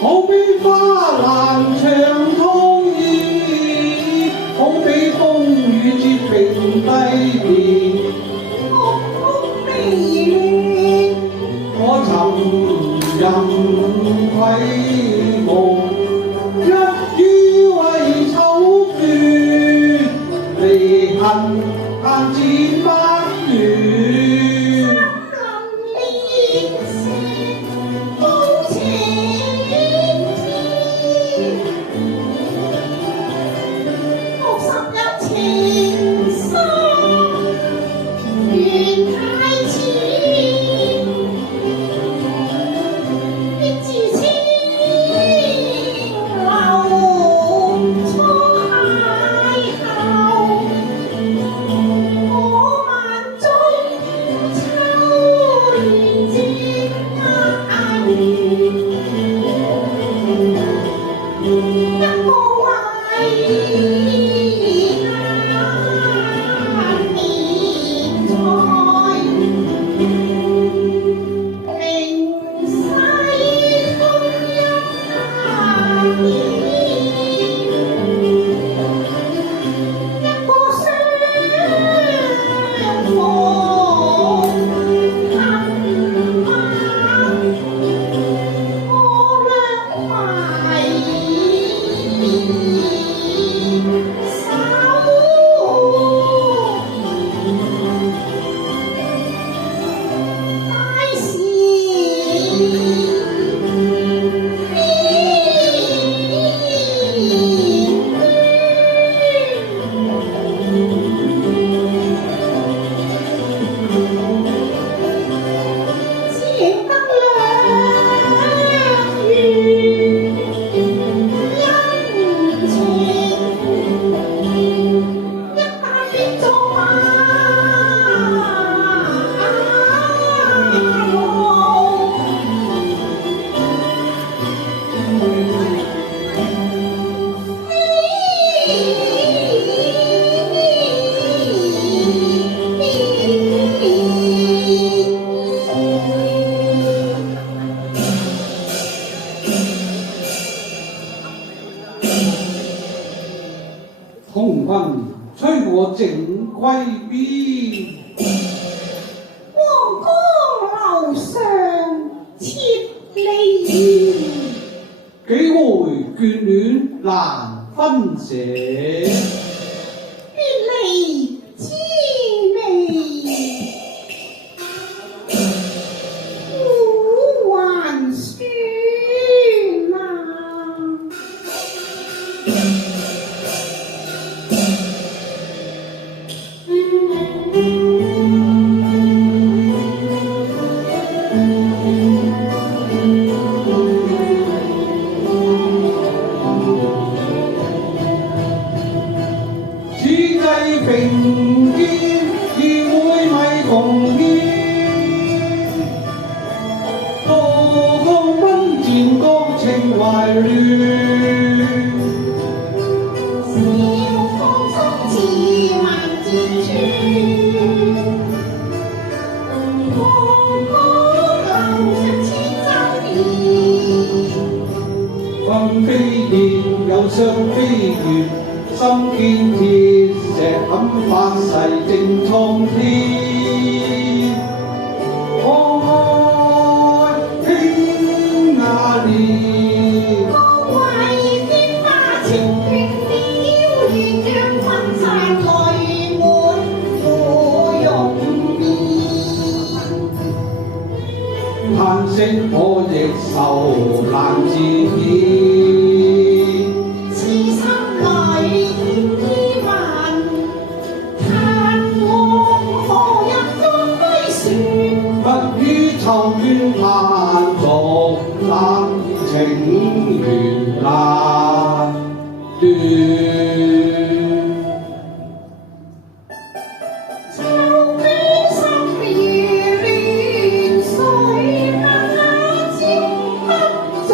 好比花蘭長通意，好比風雨接平低面。我尋人歸夢，一於為醜眷，離恨但剪不斷。空軍催我整歸邊，黃江樓上千里緣，幾回眷戀難分捨，別離滋味苦還酸啊！並肩議會咪共牽，多空奔戰國情懷亂。小風中自還自處，黃江樓上千週年。分飛燕又相飛月，心堅鐵石肯發誓正蒼天。愛傾雅烈，高貴鮮花情斷了，願將君散淚滿芙蓉面。嘆息我亦愁難自遣。秋怨盼續，但情緣難斷。秋悲心如亂水，不知不中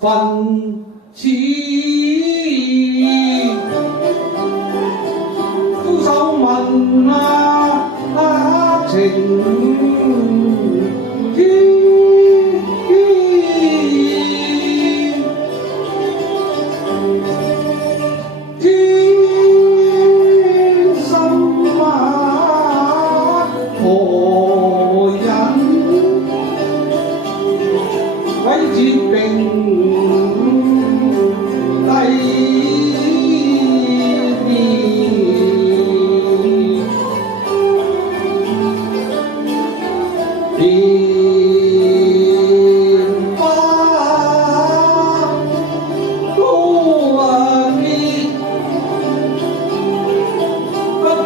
奮似高手問情天，心何人鬼接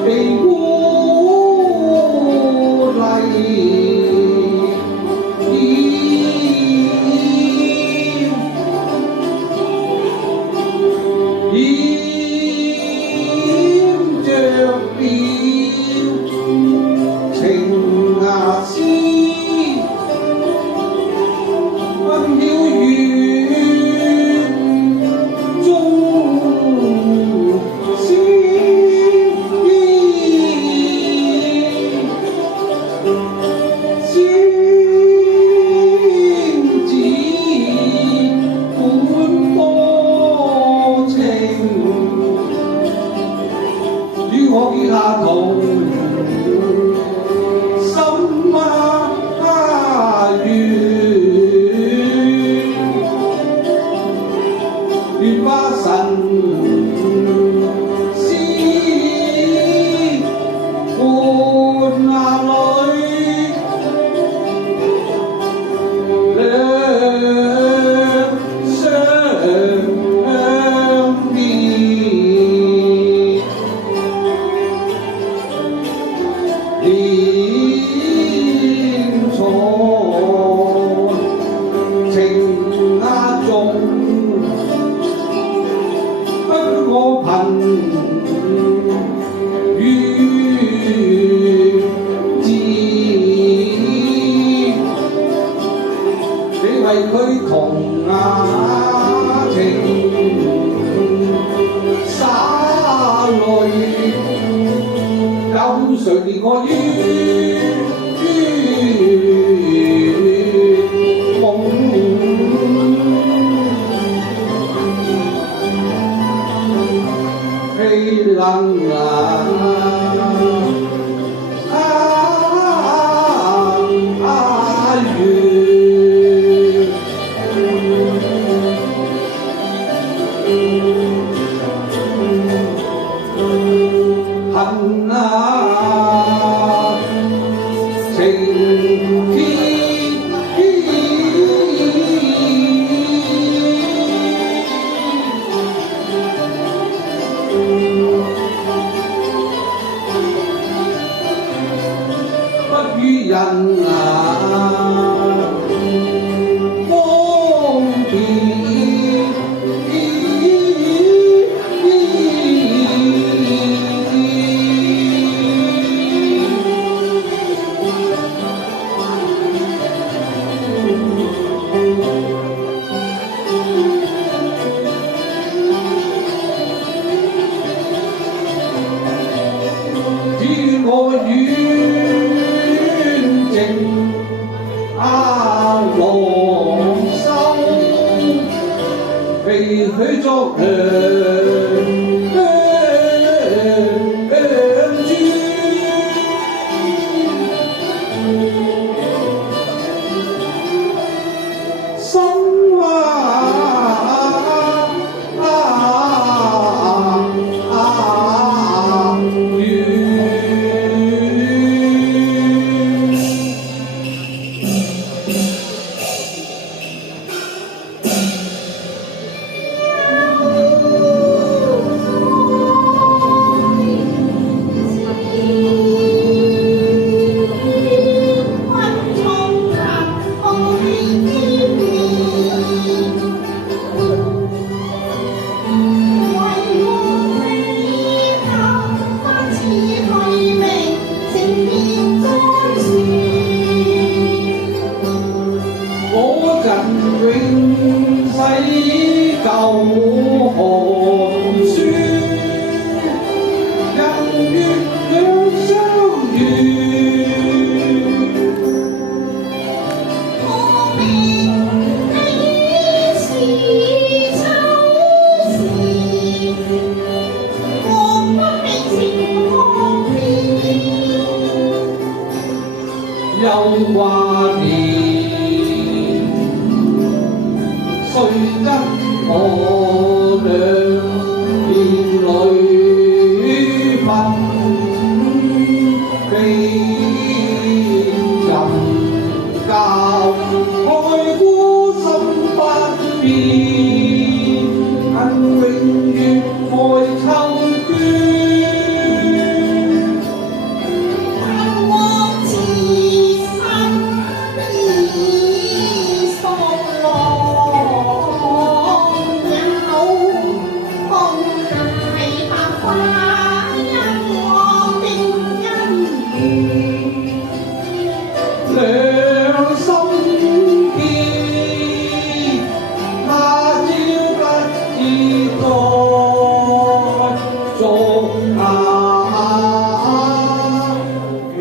並我結下同心願花神思換下裏兩相連從情中，不我憑於自，你為佢同情灑淚。有誰憐我於夢？悲冷恨情天，不與人方便。只我遠征浪收，被許作雖真我倆熱淚紛飛，任教愛孤心不變，恨永遠愛秋娟。兩心結，他朝不知該作下緣。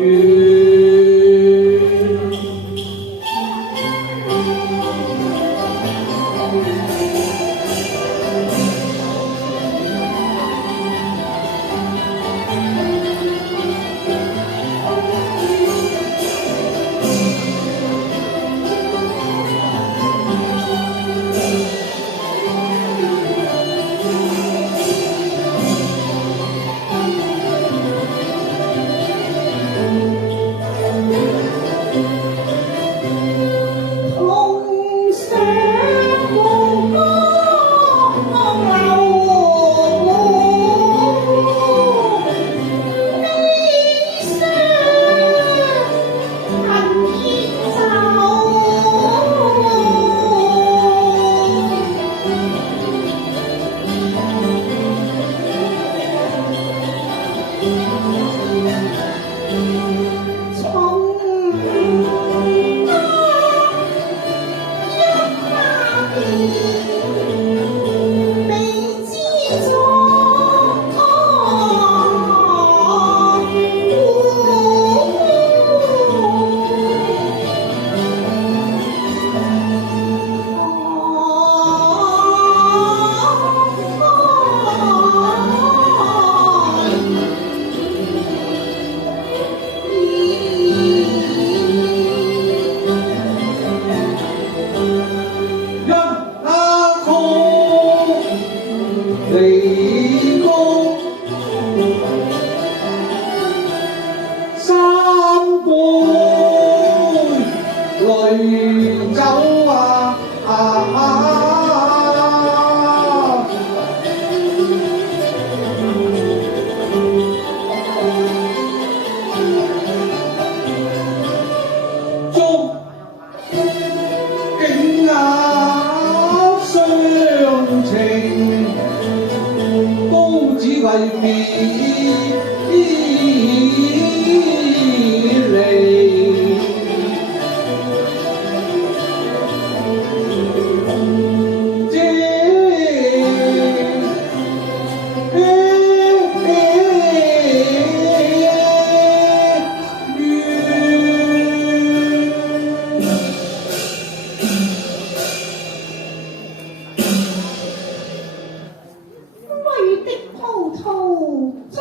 離歌三杯淚酒觸景雅相情，都只為別離。這淚的滔滔裝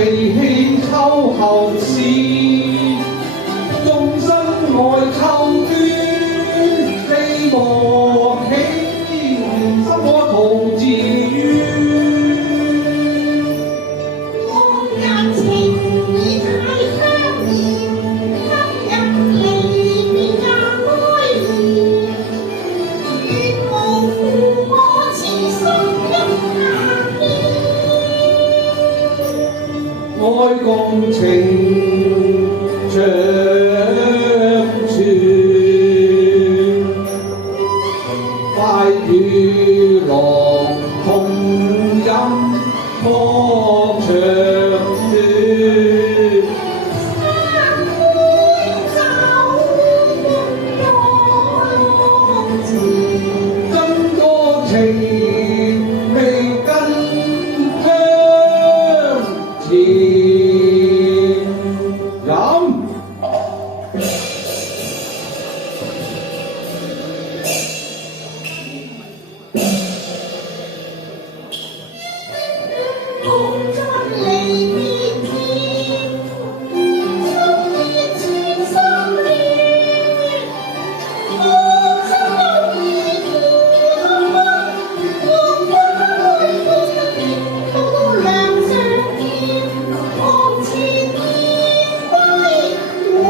鼻氣秋後事，眾生愛秋端，希望起心可陶自願。往日情義太香豔，今日離別也哀憐。願無負我痴心一下見。愛共情長存，快與樂同飲歌長斷。真多情未跟香甜飲。共進離別天，心意全心戀。我心都已見我花開到梁上見，望前面歸會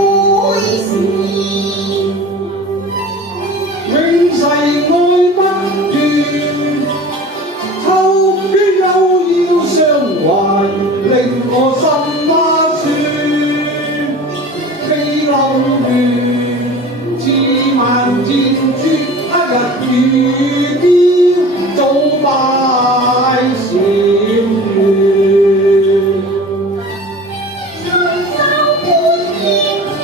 時。永世愛不斷，秋於又要相還，令我心花酸。飛流亂，似萬箭絕，一日遇見早拜閃亂。長袖半片天，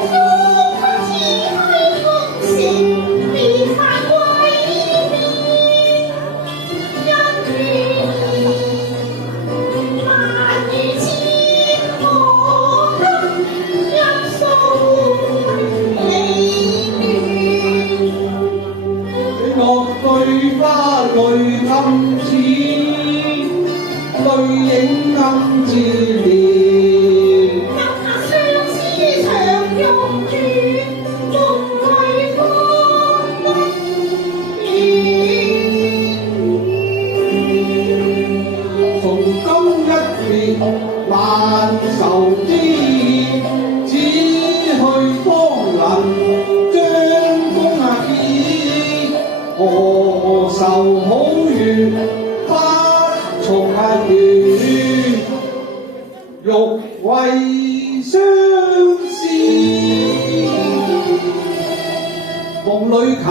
素不似虛空城，別發歸面。因緣萬語千可堪，一訴離亂。樂對花淚暗似，淚影暗自憐。留下相思長欲斷，夢裏方得從今一別難愁之，只去方能將風結。何愁好緣不從緣，欲為相思。夢裏求